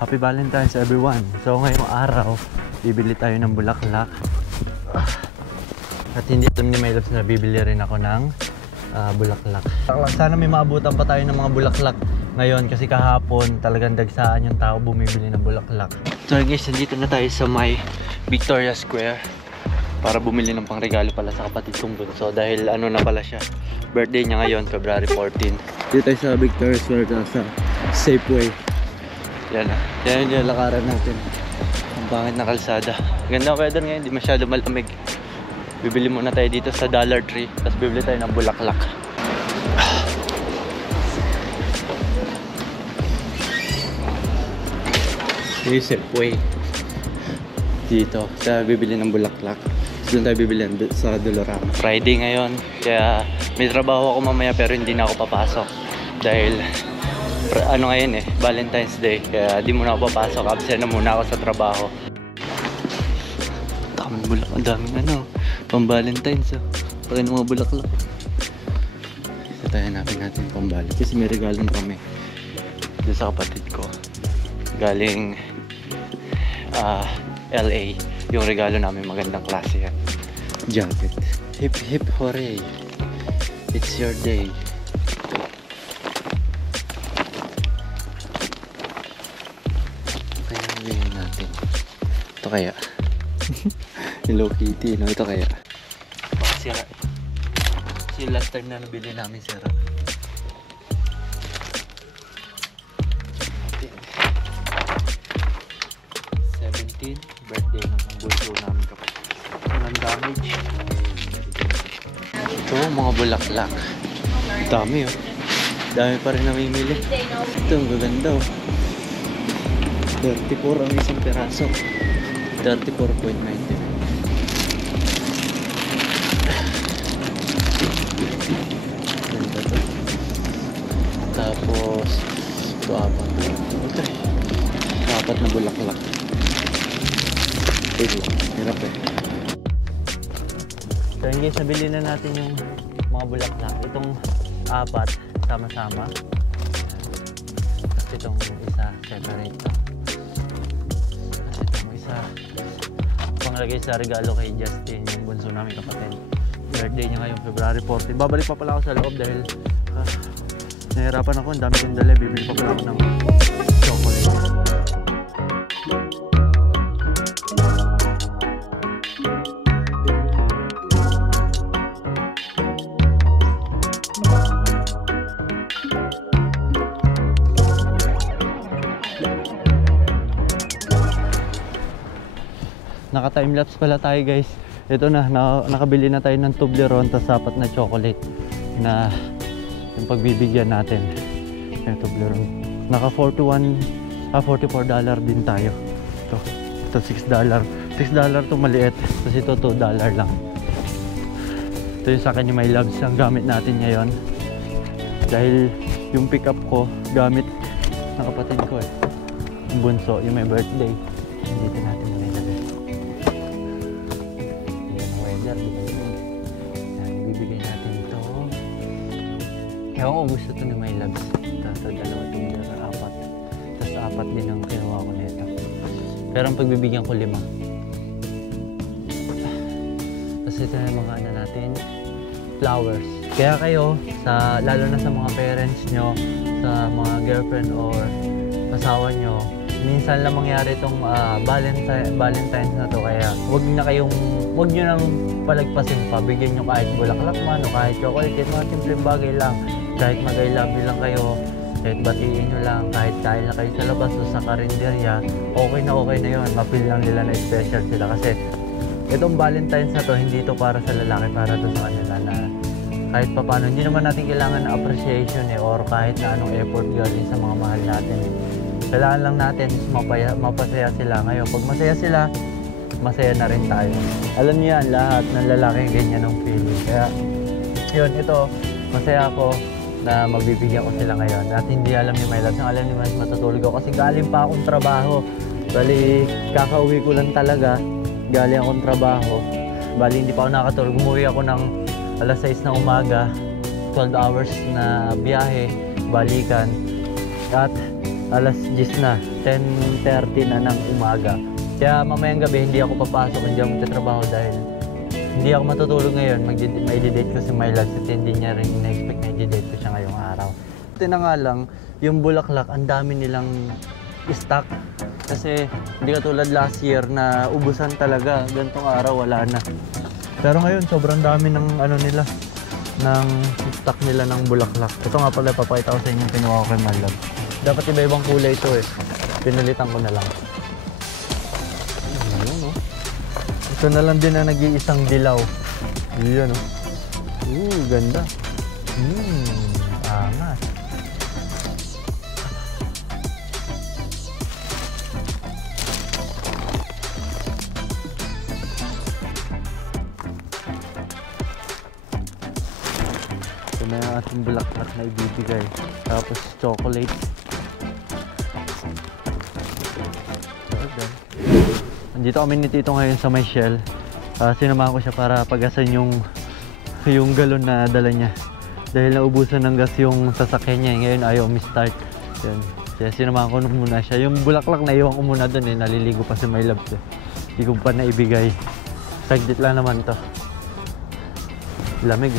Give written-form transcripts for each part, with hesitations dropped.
Happy Valentine's everyone. So ngayong araw, bibili tayo ng bulaklak. At hindi alam ni My Loves na bibili rin ako ng bulaklak. Sana may maabutan pa tayo ng mga bulaklak ngayon kasi kahapon talagang dagsaan yung tao bumibili ng bulaklak. So guys, nandito na tayo sa may Victoria Square para bumili ng pangregalo pala sa kapatid kong bunso dahil ano na pala siya, birthday niya ngayon, February 14. Dito tayo sa Victoria Square sa Safeway. Yan na, yan yung lakaran natin. Ang pangit na kalsada. Ganda ang weather ngayon, hindi masyado malamig. Bibili muna tayo dito sa Dollar Tree, tapos bibili tayo ng bulaklak. Yung Safeway dito, tayo bibili ng bulaklak. Doon tayo bibili sa Dolorama. Friday ngayon, kaya may trabaho ako mamaya pero hindi na ako papasok. Dahil ano ngayon Valentine's Day, kaya di muna ako papasok. Absent na muna ako sa trabaho. Daming bulaklak, ang daming pang Valentine's pagka ng mga bulaklak. Ito tayo hanapin natin pang Valentine's kasi may regalo na kami dito sa kapatid ko galing LA. Yung regalo namin magandang klase yan, jacket. Hip hip hooray, it's your day. Kaya bilhin natin ito kaya. Hello Kitty, no? Ito kaya baka sira. Kasi last time na nabili namin sira. 17 birthday ng bunso namin kapag walang damage. Ito mga bulaklak, dami dami pa rin namimili. Ito ang gaganda 34 ang isang peraso, 34.99. Tapos ito apat na bulaklak. Hirap So yun guys, nabili na natin yung mga bulaklak. Itong apat sama-sama. Tapos itong isa separate to. Tapos itong isa panglagay sa regalo kay Justin, yung bunso namin kapatid. Birthday niya ngayong February 14. Babalik pa pala ako sa loob dahil nahihirapan ako, ang dami kong dala. Bibili pa pala ako ng chocolate. Naka-timelapse pala tayo guys. Ito na, nakabili na tayo ng Toblerone tas apat na chocolate na yung pagbibigyan natin. Yung Toblerone. Naka $44 din tayo. Ito $6. $6 to maliit. Tapos ito $2 lang. Ito yung sa akin yung My Loves ang gamit natin ngayon. Dahil yung pick up ko gamit ng kapatid ko yung bunso, yung may birthday. Dito natin ibibigay natin ito. Ewan ko gusto ito ni My Loves. Ito dalawa itong apat. Tapos apat din ang kinuha ko nito. Pero ang pagbibigyan ko 5. Tapos ito na yung mga natin, flowers. Kaya kayo, lalo na sa mga parents nyo, sa mga girlfriend or asawa nyo, minsan lang mangyari itong Valentine's na to, kaya huwag nyo nang palagpasin pa. Bigyan nyo kahit bulaklak man o kahit chocolate, kahit mga simpleng bagay lang, kahit mag-I love you lang kayo, kahit batiin nyo lang, kahit kain na kayo sa labas o sa karinderya, okay na yun. Mapil lang nila na special sila kasi itong Valentine's na to, hindi to para sa lalaki, para to sa kanila na kahit pa paano, hindi naman natin kailangan na appreciation or kahit na anong effort galing sa mga mahal natin Kailangan lang natin is mapasaya sila. Ngayon, pag masaya sila, masaya na rin tayo. Alam niyo yan, lahat ng lalaki ganyan ang feeling. Kaya, yun, ito, masaya ako na magbibigyan ko sila ngayon. At hindi alam ni My Loves, ang alam ni My Loves matutulog ako kasi galing pa akong trabaho. Bali, kakauwi ko lang talaga. Galing akong trabaho. Bali, hindi pa ako nakatulog. Umuwi ako ng alas 6 ng umaga. 12 hours na biyahe, balikan. At alas 10 na. 10:30 na ng umaga. Kaya mamayang gabi hindi ako papasok, hindi ako magtatrabaho dahil hindi ako matutulog ngayon. May-date ko si Mylads at hindi niya rin ina-expect na i-date ko siya ngayong araw. Ito na nga lang, yung bulaklak, ang dami nilang stock. Kasi hindi katulad last year na ubusan talaga. Gantong araw wala na. Pero ngayon sobrang dami ng ano nila, ng stock nila ng bulaklak. Ito nga pala, papakita ko sa inyo yung pinuha ko kay Mylads. Dapat iba-ibang kulay ito eh. Pinalitan ko na lang. Ayun, oh. Ito na lang din na nag-iisang dilaw. Yun, oh. Ganda. Angas. Ito na yung ating bulaklak na ibibigay. Tapos chocolate. Dito kami ni Tito ngayon sa may Shell. Sinamahan ko siya para pagasan yung galon na dala niya. Dahil naubusan ng gas yung sasakyan niya. Ngayon ayaw mi-start. Yan. Kaya sinamahan ko muna siya. Yung bulaklak na iwan ko muna doon eh. Naliligo pa si Mylads eh. Hindi ko pa naibigay. Saglit lang naman to. Lamig.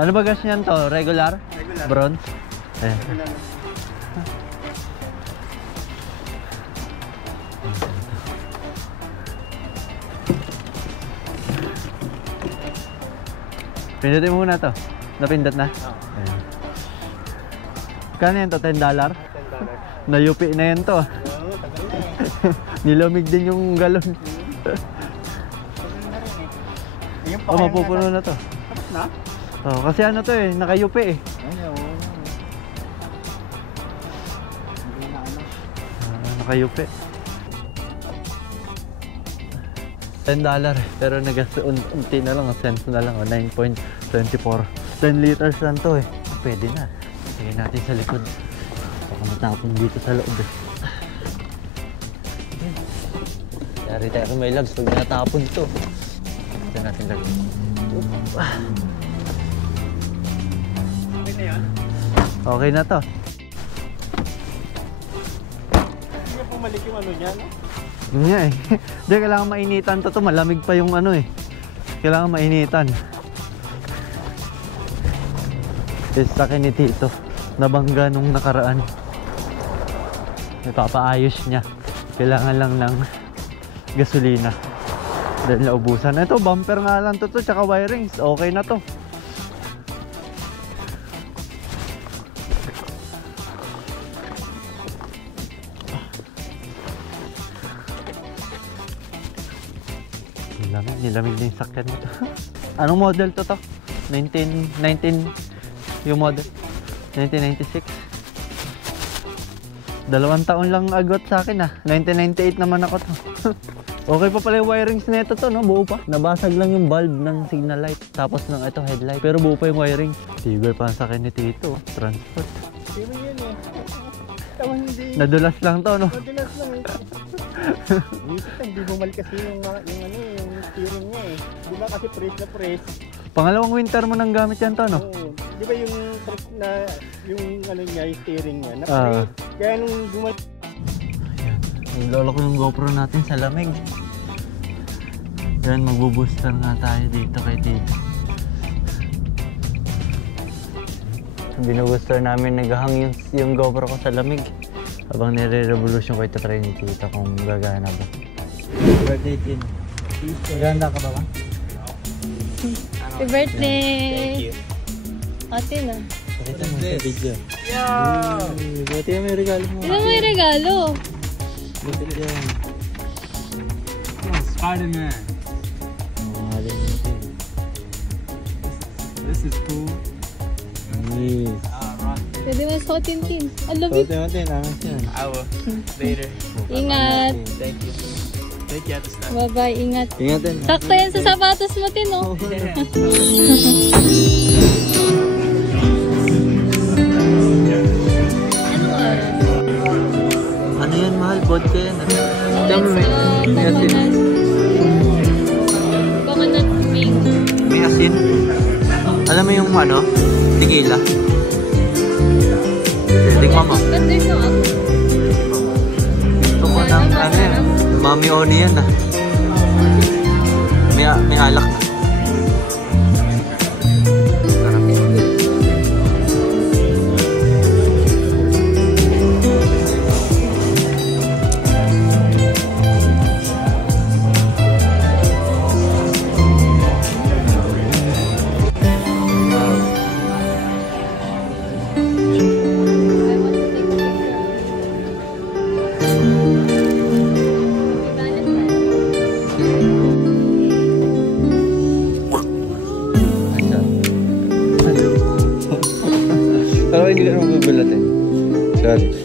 Ano ba gas niyan to? Regular? Regular. Bronze? Eh. Regular. Pindutin mo muna to. Napindot na? Oo. Ayan. Kano yan to? $10? $10. Nayupi na yan to. Nilamig din yung galon. Oh, mapupuno na to. Tapos na? Oh, kasi ano to eh, nakayupi eh. Nakayupi. $10 eh, pero unti na lang, cents na lang, 9.24. 10 liters lang to eh. Pwede na. Sige natin sa likod. Baka matapon dito sa loob eh. Yari tayo kung may lags pag natapon to. Ito natin lagay. Okay na yan? Okay na to. Hindi na pumalik yung ano niya, no? Nga eh. Hindi, kailangan mainitan to. Malamig pa yung ano eh. Kailangan mainitan. Sa akin ni Tito. Nabangga nung nakaraan. Ipapaayos niya. Kailangan lang ng gasolina. Dahil naubusan. Ito, bumper nga lang to. Tsaka wirings. Okay na to. Nilamig din yung sakyan nito. Anong model to? 19 yung model. 1996. 2 taon lang agot sa akin ah. 1998 naman ako to. Okay pa pala yung wirings nito to, no? Buo pa. Nabasag lang yung bulb ng signal light. Tapos ng ito headlight. Pero buo pa yung wiring. Tibay pa sa akin ni Tito. Transport. Tibay yun eh. Nadulas lang to, no? Nadulas lang eh. Hindi bumal kasi yung steering niya eh. Di ba kasi press na press. Pangalawang winter mo nang gamit yan to, no? Oo. Di ba yung press na, yung ano niya, yung steering niya, na press. Kaya nung bumal... Ayan. Nilolok yung GoPro natin sa lamig. Yan, magbubooster nga tayo dito kay Tito. Binubooster namin, naghahang yung GoPro ko sa lamig. Habang nire-revolution ko ito try ni Tito kung gagana ba. Birthday Tin. Maganda ka ba ba? Happy birthday! Thank you. Ate na. Pakita mo sa video. Yeah! Buti may regalo mo. Ano may regalo? Buti yan. Spider-Man. Mahalin natin. This is cool. Yes. Pwede mo sa Tintin. I love it. Buti natin, angas yan. I will. Later. Ingat. Thank you. Thank you at the start. Bye-bye. Ingat. Ingat din. Sakto yan sa sapatos mo, Tin, oh. Ano yan, mahal? Vodka yan. Coconut pink. May may asin. Alam mo yung ano? Tequila. Tingnan mo. But there's no alcohol. Gusto ko ng ano yan. Mami Oni yan ah. May alak na. Sarap. Pero hindi ka naman bubulatin. Sorry.